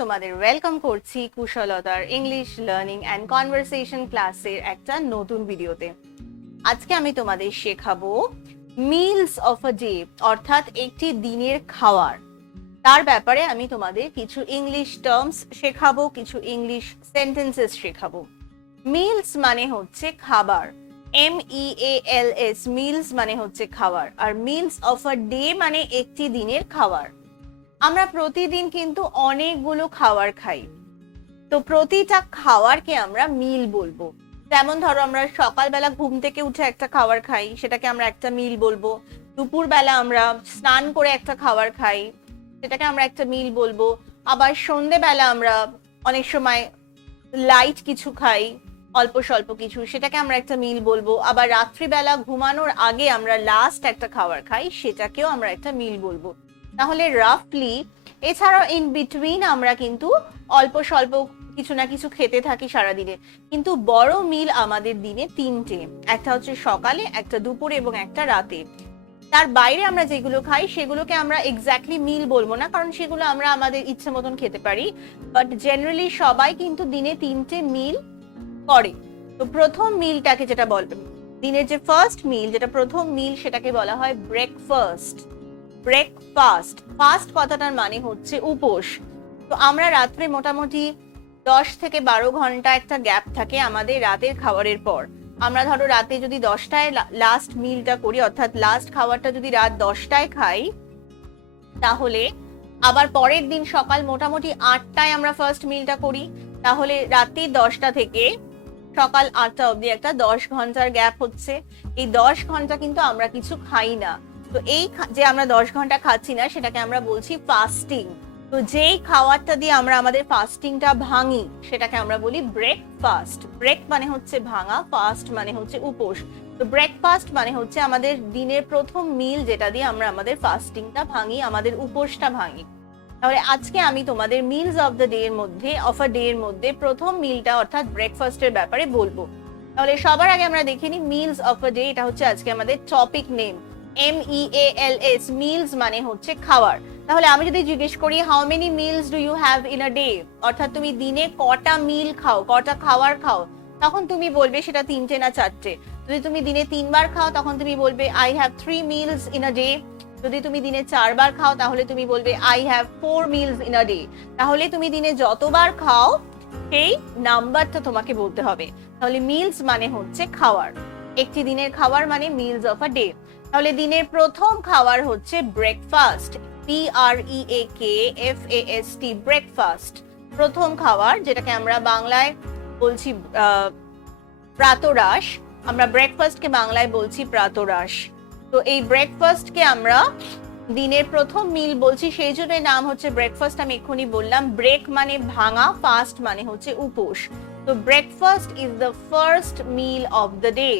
তোমাদের ওয়েলকাম করছি কুশলতার English learning and conversation ক্লাসের একটা নতুন ভিডিওতে। আজকে আমি তোমাদের শেখাবো মিলস অফ আ ডে, অর্থাৎ একটি দিনের খাওয়ার। তার ব্যাপারে আমি তোমাদের কিছু ইংলিশ টার্মস শেখাবো, কিছু ইংলিশ সেন্টেন্সেস শেখাবো। মিলস মানে হচ্ছে খাবার, MEALS, মিলস মানে হচ্ছে খাবার। আর মিলস অফ আ ডে মানে একটি দিনের খাবার। আমরা প্রতিদিন কিন্তু অনেকগুলো খাবার খাই, তো প্রতিটা খাবারকে আমরা মিল বলবো। যেমন ধরো, আমরা সকালবেলা ঘুম থেকে উঠে একটা খাবার খাই, সেটাকে আমরা একটা মিল বলবো। দুপুরবেলা আমরা স্নান করে একটা খাবার খাই, সেটাকে আমরা একটা মিল বলবো। আবার সন্ধেবেলা আমরা অনেক সময় লাইট কিছু খাই, অল্প স্বল্প কিছু, সেটাকে আমরা একটা মিল বলবো। আবার রাত্রিবেলা ঘুমানোর আগে আমরা লাস্ট একটা খাবার খাই, সেটাকেও আমরা একটা মিল বলবো। তাহলে রাফলি, এছাড়াও ইন বিটুইন আমরা কিন্তু অল্প স্বল্প কিছু না কিছু খেতে থাকি সারাদিনে, কিন্তু বড় মিল আমাদের দিনে তিনটে, একটা হচ্ছে সকালে, একটা দুপুরে এবং একটা রাতে। তার বাইরে আমরা যেগুলো খাই সেগুলোকে আমরা এক্স্যাক্টলি মিল বলবো না, কারণ সেগুলো আমরা আমাদের ইচ্ছে মতন খেতে পারি। বাট জেনারেলি সবাই কিন্তু দিনে তিনটে মিল করে। তো প্রথম মিলটাকে যেটা বলবে, দিনের যে ফার্স্ট মিল, যেটা প্রথম মিল, সেটাকে বলা হয় ব্রেকফাস্ট। ব্রেকফাস্ট, ফাস্ট কথাটার মানে হচ্ছে উপোস। তো আমরা রাত্রে মোটামুটি 10 থেকে 12 ঘন্টা একটা গ্যাপ থাকে আমাদের রাতের খাবারের পর। আমরা ধরো রাতে যদি 10টায় লাস্ট মিলটা করি, অর্থাৎ লাস্ট খাবারটা যদি রাত 10টায় খাই, তাহলে আবার পরের দিন সকাল মোটামুটি 8টায় আমরা ফার্স্ট মিলটা করি। তাহলে রাত্রি 10টা থেকে সকাল 8টা অবধি একটা 10 ঘন্টার গ্যাপ হচ্ছে। এই 10 ঘন্টা কিন্তু আমরা কিছু খাই না। তো এই যে আমরা 10 ঘন্টা খাচ্ছি না, সেটাকে আমরা বলছি ফাস্টিং। তো যেই খাবারটা দিয়ে আমরা আমাদের ফাস্টিংটা ভাঙি, সেটাকে আমরা বলি ব্রেকফাস্ট। ব্রেক মানে হচ্ছে ভাঙা, ফাস্ট মানে হচ্ছে উপোস। তো ব্রেকফাস্ট মানে হচ্ছে আমাদের দিনের প্রথম মিল, যেটা দিয়ে আমরা আমাদের ফাস্টিংটা ভাঙি, আমাদের উপোসটা ভাঙি। তাহলে আজকে আমি তোমাদের মিলস অফ দ্য ডে এর মধ্যে, অফ আ ডে এর মধ্যে প্রথম মিলটা অর্থাৎ ব্রেকফাস্টের ব্যাপারে বলবো। তাহলে সবার আগে আমরা দেখে নিই মিলস অফ আ ডে, এটা হচ্ছে আজকে আমাদের টপিক নেম, MEALS, মিলস মানে হচ্ছে খাবার। তাহলে আমি যদি জিজ্ঞেস করি how many meals do you have in a day, অর্থাৎ তুমি দিনে কটা মিল খাও, কটা খাবার খাও, তখন তুমি বলবে সেটা 3টে না 4টে। যদি তুমি দিনে 3 বার খাও, তখন তুমি বলবে I have 3 meals in a day. যদি তুমি দিনে 4 বার খাও, তাহলে তুমি বলবে I have 4 meals in a day. তাহলে তুমি দিনে যতবার খাও সেই নাম্বারটা তোমাকে বলতে হবে। তাহলে মিলস মানে হচ্ছে খাবার, একটি দিনের খাবার মানে মিলস অফ আ ডে। তাহলে দিনের প্রথম খাবার হচ্ছে ব্রেকফাস্ট, BREAKFAST, ব্রেকফাস্ট। প্রথম খাবার, যেটাকে আমরা বাংলায় বলছি প্রাতরাশ। আমরা ব্রেকফাস্টকে বাংলায় বলছি প্রাতরাশ। তো এই ব্রেকফাস্টকে আমরা দিনের প্রথম মিল বলছি, সেই জন্য নাম হচ্ছে ব্রেকফাস্ট। আমি এক্ষুনি বললাম, ব্রেক মানে ভাঙা, ফাস্ট মানে হচ্ছে উপোস। তো breakfast is the first meal of the day.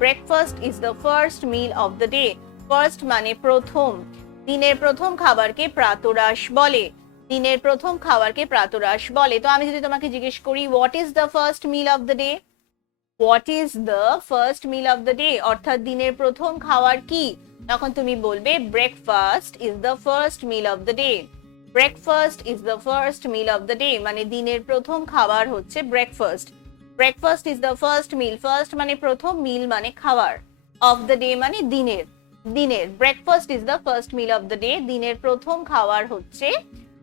Breakfast is the first meal of the day. First মানে প্রথম, দিনের প্রথম খাবারকে প্রাতরাশ বলে। দিনের প্রথম খাবারকে প্রাতরাশ বলে। তো আমি যদি তোমাকে জিজ্ঞেস করি what is the first meal of the day, what is the first meal of the day, অর্থাৎ দিনের প্রথম খাবার কি, তখন তুমি বলবে breakfast is the first meal of the day. Breakfast is the first meal of the day মানে দিনের প্রথম খাবার হচ্ছে breakfast. Breakfast is the first mill, first মানে প্রথম, মিল মানে খাবার, অফ দ্য ডে মানে দিনের। দিনের breakfast is the first meal of the day, দিনের প্রথম খাবার হচ্ছে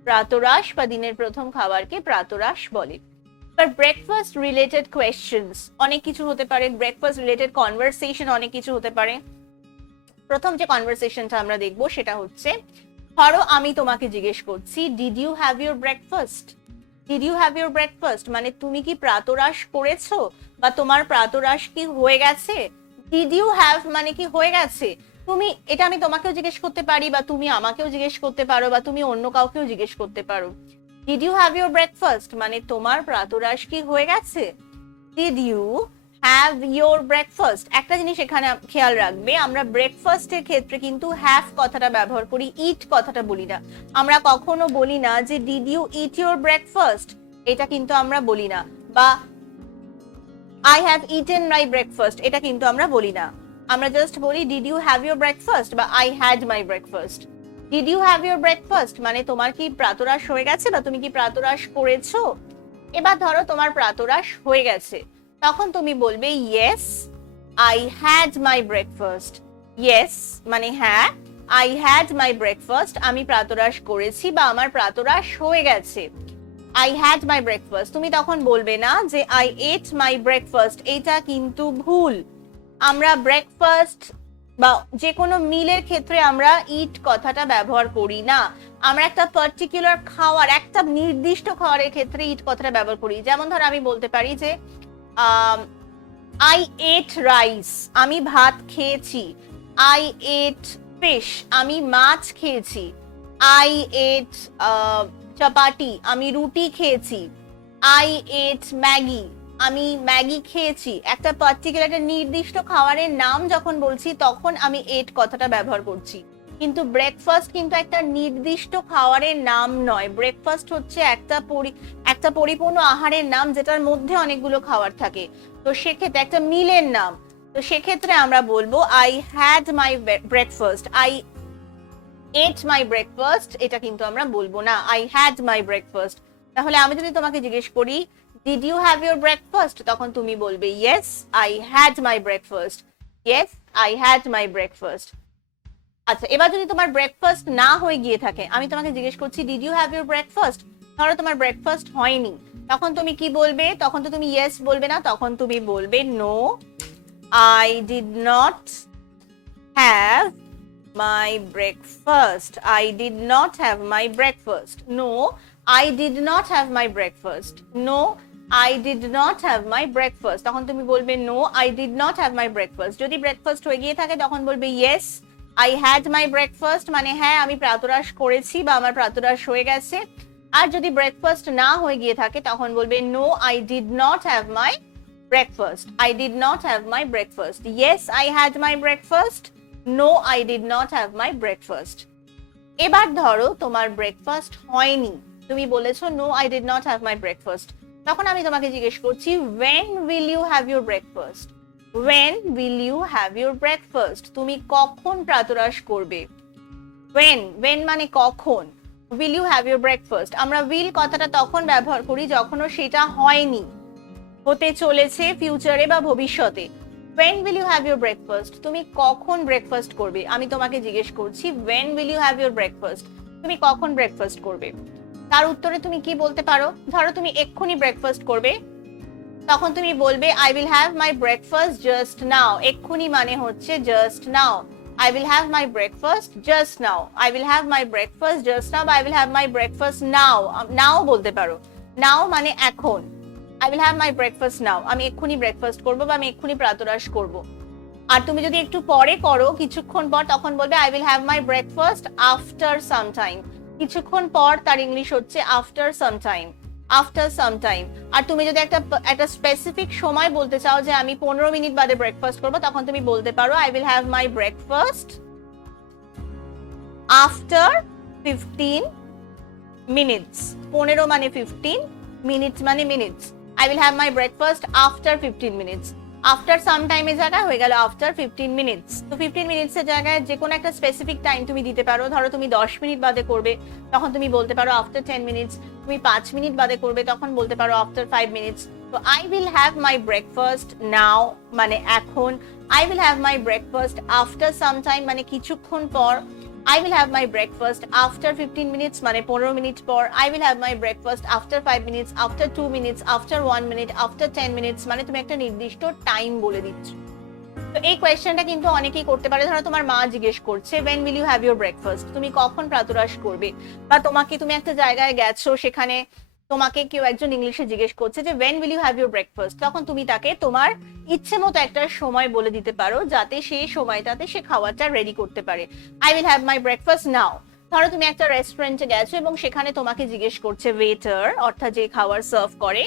প্রাতরাশ বা দিনের প্রথম খাবারকে প্রাতরাশ বলে। ব্রেকফাস্ট রিলেটেড কোয়েশ্চেন্স অনেক কিছু হতে পারে, ব্রেকফাস্ট রিলেটেড কনভারসেশন অনেক কিছু হতে পারে। প্রথম যে কনভারসেশনটা আমরা দেখবো সেটা হচ্ছে, ধরো আমি তোমাকে জিজ্ঞেস করছি did you have your breakfast. Did you have your breakfast মানে তুমি কি প্রাতরাশ করেছো বা তোমার প্রাতরাশ কি হয়ে গেছে। ডিড ইউ হ্যাভ মানে কি হয়ে গেছে। তুমি এটা আমি তোমাকেও জিজ্ঞেস করতে পারি, বা তুমি আমাকেও জিজ্ঞেস করতে পারো, বা তুমি অন্য কাউকেও জিজ্ঞেস করতে পারো। Did you have your breakfast মানে তোমার প্রাতরাশ কি হয়ে গেছে। Did you have your breakfast, একটা জিনিস এখানে খেয়াল রাখবে, আমরা ব্রেকফাস্টের ক্ষেত্রে কিন্তু হ্যাভ কথাটা ব্যবহার করি, ইট কথাটা বলি না। আমরা কখনো বলি না যে did you eat your breakfast, এটা কিন্তু আমরা বলি না। বা I have eaten my breakfast, এটা কিন্তু আমরা বলি না। আমরা জাস্ট বলি did you have your breakfast বা I had my breakfast. Did you have your breakfast মানে তোমার কি প্রাতরাশ হয়ে গেছে বা তুমি কি প্রাতরাশ করেছো। এবার ধরো তোমার প্রাতরাশ হয়ে গেছে, তখন তুমি বলবে yes I had my breakfast. Yes মানে হ্যাঁ, আই হ্যাড মাই ব্রেকফাস্ট আমি প্রাতরাশ করেছি বা আমার প্রাতরাশ হয়ে গেছে। আই হ্যাড মাই ব্রেকফাস্ট, তুমি তখন বলবে না যে আই এট মাই ব্রেকফাস্ট, এটা কিন্তু ভুল। আমরা ব্রেকফাস্ট বা যে কোনো মিলের ক্ষেত্রে আমরা ইট কথাটা ব্যবহার করি না। আমরা একটা পার্টিকুলার খাওয়ার, একটা নির্দিষ্ট খাবারের ক্ষেত্রে ইট কথাটা ব্যবহার করি। যেমন ধর আমি বলতে পারি যে আই এট রাইস, আমি ভাত খেয়েছি। আই এট ফিশ, আমি মাছ খেয়েছি। আই এট চাপাটি, আমি রুটি খেয়েছি। আই এট ম্যাগি, আমি ম্যাগি খেয়েছি। একটা পার্টিকুলার একটা নির্দিষ্ট খাবারের নাম যখন বলছি তখন আমি এট কথাটা ব্যবহার করছি। কিন্তু ব্রেকফাস্ট কিন্তু একটা নির্দিষ্ট খাবারের নাম নয়। ব্রেকফাস্ট হচ্ছে একটা পরিপূর্ণ আহারের নাম যেটার মধ্যে অনেকগুলো খাবার থাকে। তো সেক্ষেত্রে একটা মিলের নাম। তো সেক্ষেত্রে আমরা বলবো I had my breakfast, I ate my breakfast, এটা কিন্তু আমরা বলবো না, আই হ্যাড মাই ব্রেকফাস্ট। তাহলে আমি যদি তোমাকে জিজ্ঞেস করি did you have your breakfast, তখন তুমি বলবে yes I had my breakfast. Yes I had my breakfast. আচ্ছা, এবার যদি তোমার ব্রেকফাস্ট না হয়ে গিয়ে থাকে, আমি তোমাকে জিজ্ঞেস করছি did you have your breakfast, ধরো তোমার ব্রেকফাস্ট হয়নি, তখন তুমি কি বলবে? তখন তো তুমি ইয়েস বলবে না, তখন তুমি বলবে no I did not have my breakfast. I did not have my breakfast. No, I did not have my breakfast. No, I did not have my breakfast. তখন তুমি বলবে no, I did not have my breakfast. যদি breakfast হয়ে গিয়ে থাকে তখন বলবে yes, I had my breakfast, মানে হ্যাঁ আমি প্রাতরাশ করেছি বা আমার প্রাতরাশ হয়ে গেছে। আর যদি ব্রেকফাস্ট না হয়ে গিয়ে থাকে তখন বলবে no, I did not have my breakfast. I did not have my breakfast. Yes, I had my breakfast. No, I did not have my breakfast. এবার ধরো তোমার ব্রেকফাস্ট হয়নি, তুমি বলেছো no, I did not have my breakfast, তখন আমি তোমাকে জিজ্ঞেস করছি when will you have your breakfast? When will you have your breakfast? তুমি কখন প্রাতরাশ করবে? when মানে কখন, will you have your breakfast, আমরা will কথাটা তখন ব্যবহার করি যখনও সেটা হয়নি, হতে চলেছে ফিউচারে বা ভবিষ্যতে। when will you have your breakfast, তুমি কখন ব্রেকফাস্ট করবে? আমি তোমাকে জিজ্ঞেস করছি when will you have your breakfast, তুমি কখন ব্রেকফাস্ট করবে? তার উত্তরে তুমি কি বলতে পারো? ধরো তুমি এক্ষুনি ব্রেকফাস্ট করবে, তখন তুমি বলবে I will have my breakfast just now. এক্ষুনি মানে হচ্ছে just now. I will have my breakfast just now. I will have my breakfast just now. I will have my breakfast now. now বলতে পারো। now মানে এখন। I will have my breakfast now. আমি এক্ষুনি breakfast করব বা আমি এক্ষুনি প্রাতরাশ করব। আর তুমি যদি একটু পরে করো, কিছুক্ষণ পর, তখন বলবে I will have my breakfast after some time. কিছুক্ষণ পর তার ইংলিশ হচ্ছে after some time. after some time. আর তুমি যদি একটা স্পেসিফিক সময় বলতে চাও যে আমি 15 মিনিট বাদে ব্রেকফাস্ট করব, তখন তুমি বলতে পারো I will have my breakfast after 15 minutes. 15 মানে 15, minutes মানে minutes. I will have my breakfast after 15 minutes. After some time এর জায়গায় হয়ে গেল after 15 minutes. তো 15 minutes এর জায়গায় যে কোনো একটা স্পেসিফিক টাইম তুমি দিতে পারো। ধরো তুমি 10 মিনিট বাদে করবে, তখন তুমি বলতে পারো after 10 minutes. তুমি 5 মিনিট বাদে করবে, তখন বলতে পারো after 5 minutes. তো I will have my breakfast now মানে এখন। I will have my breakfast after some time মানে কিছুক্ষণ পর। I will have my breakfast after 15 minutes মানে 15 মিনিট পর। I will have my breakfast after 5 minutes, after 2 minutes, after 1 minute, after 10 minutes, মানে তুমি একটা নির্দিষ্ট টাইম বলে দিচ্ছ। তো এই কোয়েশ্চেনটা কিন্তু অনেকেই করতে পারে। ধরো তোমার মা জিজ্ঞেস করছে when will you have your breakfast, তুমি কখন প্রাতরাশ করবে? বা তুমি একটা জায়গায় গেছো, সেখানে তোমাকে কেউ একজন ইংলিশে জিজ্ঞেস করছে যে when will you have your breakfast, তখন তুমি তাকে তোমার ইচ্ছে মতো একটা সময় বলে দিতে পারো যাতে সেই সময়টাতে সে খাবারটা রেডি করতে পারে। I will have my breakfast now. ধরো তুমি একটা রেস্টুরেন্টে গেছো এবং সেখানে তোমাকে জিজ্ঞেস করছে ওয়েটার, অর্থাৎ যে খাবার সার্ভ করে,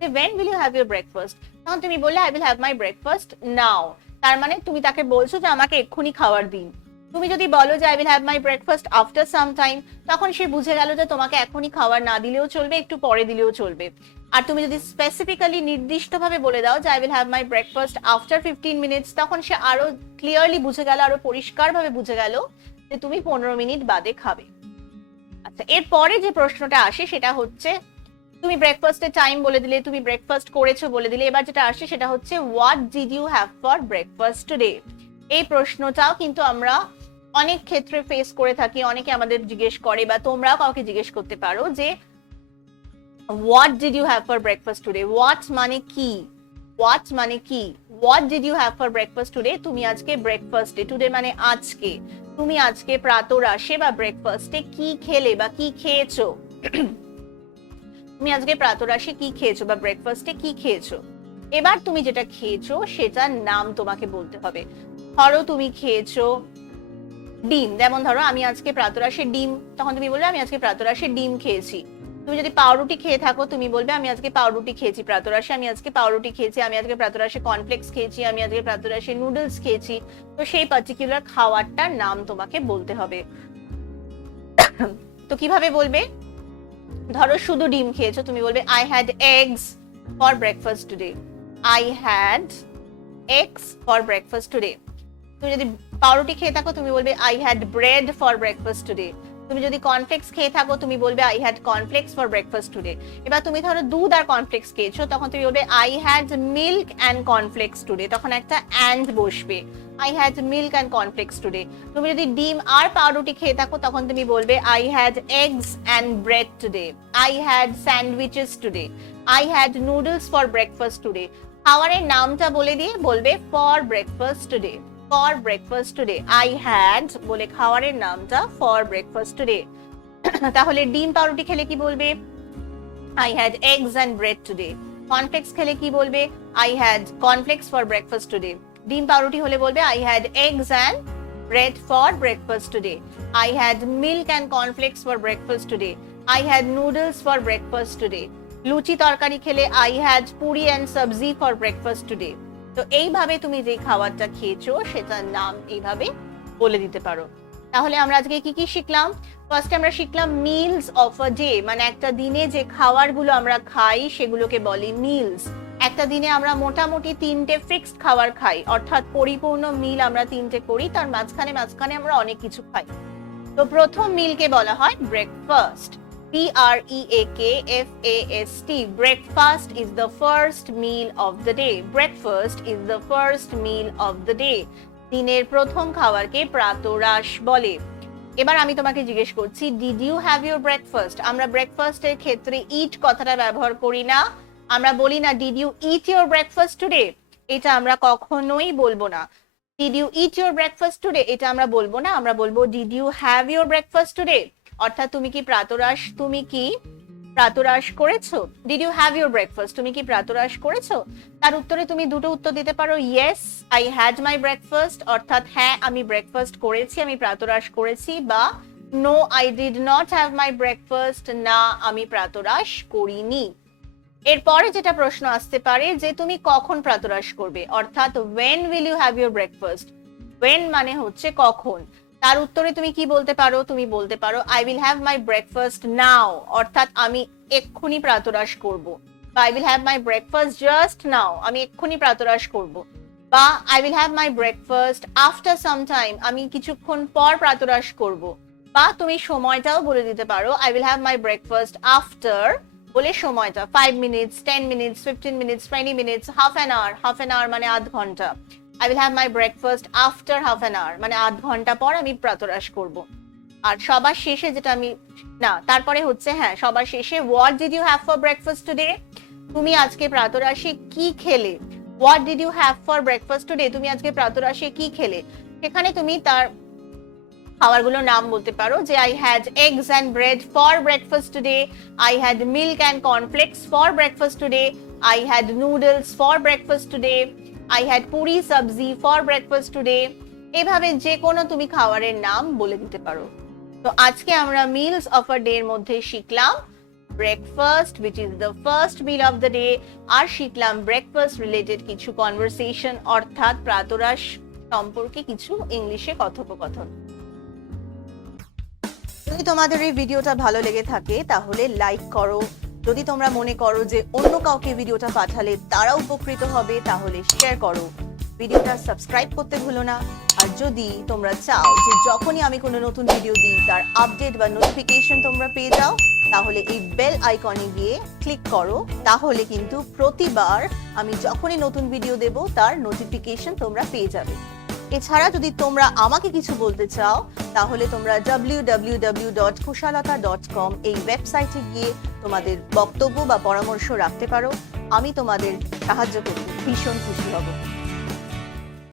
যে when will you have your breakfast, তখন তুমি বললে I will have my breakfast now. তার মানে তুমি তাকে বলছো যে আমাকে এক্ষুনি খাবার দিন। তুমি যদি বলো যে I will have my breakfast after some time, তখন সে বুঝে গেল যে তোমাকে এখনই খাবার না দিলেও চলবে, একটু পরে দিলেও চলবে। আর তুমি যদি স্পেসিফিক্যালি নির্দিষ্টভাবে বলে দাও যে I will have my breakfast after 15 minutes, তখন সে আরো ক্লিয়ারলি বুঝে গেল, আরো পরিষ্কারভাবে বুঝে গেল যে তুমি 15 মিনিট বাদে খাবে। আচ্ছা, এরপরে যে প্রশ্নটা আসে সেটা হচ্ছে তুমি ব্রেকফাস্টের টাইম বলে দিলে, তুমি ব্রেকফাস্ট করেছো বলে দিলে, এবার যেটা আসে সেটা হচ্ছে what did you have for breakfast today. এই প্রশ্নটাও কিন্তু আমরা অনেক ক্ষেত্রে ফেস করে থাকি, অনেকে আমাদের জিজ্ঞেস করে বা তোমরাও কাউকে জিজ্ঞেস করতে পারো যে what did you have for breakfast today. What মানে কি, হোয়াট মানে কি, what did you have for breakfast today, তুমি আজকে ব্রেকফাস্টে, টুডে মানে আজকে, তুমি আজকে প্রাতরাশে বা ব্রেকফাস্টে কি খেলে বা কি খেয়েছো, তুমি আজকে প্রাতরাশে কি খেয়েছো বা ব্রেকফাস্টে কি খেয়েছো। এবার তুমি যেটা খেয়েছো সেটার নাম তোমাকে বলতে হবে। ধরো তুমি খেয়েছো ডিম, যেমন ধরো আমি আজকে প্রাতরাশে ডিম, তখন তুমি বলবে আমি আজকে প্রাতরাশে ডিম খেয়েছি। তুমি যদি পাউরুটি খেয়ে থাকো তুমি বলবে আমি আজকে পাউরুটি খেয়েছি প্রাতরাশে, আমি আজকে পাউরুটি খেয়েছি, আমি আজকে প্রাতরাশে কর্নফ্লেক্স খেয়েছি, আমি আজকে প্রাতরাশে নুডলস খেয়েছি। তো সেই পার্টিকুলার খাবারটার নাম তোমাকে বলতে হবে। তো কিভাবে বলবে? ধরো শুধু ডিম খেয়েছো, তুমি বলবে I had eggs for breakfast today, I had eggs for breakfast today. তুমি যদি পাউরুটি খেয়ে থাকো তুমি বলবে I had bread for breakfast today. তুমি যদি কর্নফ্লেক্স খেয়ে থাকো তুমি বলবে I had cornflakes for breakfast today. এবার তুমি ধরো দুধ আর কর্নফ্লেক্স খেয়েছো, তখন তুমি বলবে I had milk and cornflakes today, তখন একটা অ্যান্ড বসবে, I had milk and cornflakes today. তুমি যদি ডিম আর পাউরুটি খেয়ে থাকো তখন তুমি বলবে I had eggs and bread today, I had sandwiches today, I had noodles for breakfast today. খাবারের নামটা বলে দিয়ে বলবে for breakfast today, for breakfast today, I had বলে খাবারের নামটা ফর ব্রেকফাস্ট টুডে। তাহলে ডিম পাউরুটি খেলে কি বলবে? I had eggs and bread today. Cornflakes খেলে কি বলবে? I had cornflakes for breakfast today. ডিম পাউরুটি হলে বলবে I had eggs and bread for breakfast today, I had milk and cornflakes for breakfast today, I had noodles for breakfast today. লুচি তরকারি খেলে I had puri and sabzi for breakfast today. তো এইভাবে তুমি যে খাবারটা খেয়েছো সেটার নাম এইভাবে বলে দিতে পারো। তাহলে আমরা আজকে কি কি শিখলাম? ফার্স্টে আমরা শিখলাম মিলস অফ আ ডে, মানে একটা দিনে যে খাবারগুলো আমরা খাই সেগুলোকে বলি মিলস। একটা দিনে আমরা মোটামুটি 3টে ফিক্সড খাবার খাই, অর্থাৎ পরিপূর্ণ মিল আমরা 3টে করি, তার মাঝখানে মাঝখানে আমরা অনেক কিছু খাই। তো প্রথম মিলকে বলা হয় breakfast, BREAKFAST. Breakfast is the first meal of the day. Breakfast is the first meal of the day. দিনের প্রথম খাবারকে প্রাতরাশ বলে। এবার আমি তোমাকে জিজ্ঞেস করছি, did you have your breakfast? আমরা ব্রেকফাস্টের ক্ষেত্রে ইট কথাটা ব্যবহার করি না, আমরা বলি না did you eat your breakfast today, এটা আমরা কখনোই বলবো না। Did you eat your breakfast today এটা আমরা বলবো না, আমরা বলবো did you have your breakfast today, অর্থাৎ তুমি কি প্রাতরাশ করেছো? Did you have your breakfast, তুমি কি প্রাতরাশ করেছো? তার উত্তরে তুমি দুটো উত্তর দিতে পারো, yes I had my breakfast, অর্থাৎ হ্যাঁ আমি ব্রেকফাস্ট করেছি, আমি প্রাতরাশ করেছি, বা no I did not have my breakfast, না আমি প্রাতরাশ করিনি। এরপরে যেটা প্রশ্ন আসতে পারে যে তুমি কখন প্রাতরাশ করবে, অর্থাৎ when will you have your breakfast? when মানে হচ্ছে কখন। তার উত্তরে তুমি কি বলতে পারো? তুমি বলতে পারো I will have my breakfast now, অর্থাৎ আমি এক্ষুনি প্রাতরাশ করব, বা I will have my breakfast just now, আমি এক্ষুনি প্রাতরাশ করব, বা I will have my breakfast after some time, আমি কিছুক্ষণ পর প্রাতরাশ করব, বা তুমি সময়টাও বলে দিতে পারো I will have my breakfast after বলে সময়টা 5 minutes, 10 minutes, 15 minutes, 20 minutes, half an hour মানে আধ ঘন্টা। I will have my breakfast after half an hour, মানে আধ ঘন্টা পর আমি প্রাতরাশ করব। আর সবার শেষে যেটা আমি না, তারপরে হচ্ছে হ্যাঁ সবার শেষে what did you have for breakfast today? তুমি আজকে প্রাতরাশে কি খেলে? What did you have for breakfast today? তুমি আজকে প্রাতরাশে কি খেলে? সেখানে তুমি তার খাবারগুলোর নাম বলতে পারো যে I had eggs and bread for breakfast today, I had milk and cornflakes for breakfast today, I had noodles for breakfast today, I had puri sabzi for breakfast today. এভাবে যে কোনো তুমি খাবারের নাম বলে দিতে পারো। তো আজকে আমরা মিলস অফ আ ডে এর মধ্যে শিখলাম breakfast which is the first meal of the day, আর শিখলাম ব্রেকফাস্ট রিলেটেড কিছু কনভারসেশন, অর্থাৎ প্রাতরাশ সম্পর্কে কিছু ইংলিশে কথোপকথন। যদি তোমাদের এই ভিডিওটা ভালো লেগে থাকে তাহলে লাইক করো, যদি তোমরা মনে করো যে অন্য কাউকে ভিডিওটা পাঠালে তারা উপকৃত হবে তাহলে শেয়ার করো, ভিডিওটা সাবস্ক্রাইব করতে ভুলো না। আর যদি তোমরা চাও যে যখনই আমি কোনো নতুন ভিডিও দিই তার আপডেট বা নোটিফিকেশন তোমরা পেয়ে যাও, তাহলে এই বেল আইকনে গিয়ে ক্লিক করো। তাহলে কিন্তু প্রতিবার আমি যখনই নতুন ভিডিও দেব তার নোটিফিকেশন তোমরা পেয়ে যাবে। এছাড়া যদি তোমরা আমাকে কিছু বলতে চাও, তাহলে তোমরা www.kushalata.com এই ওয়েবসাইটে গিয়ে তোমাদের বক্তব্য বা পরামর্শ রাখতে পারো। আমি তোমাদের সাহায্য করতে ভীষণ খুশি হব।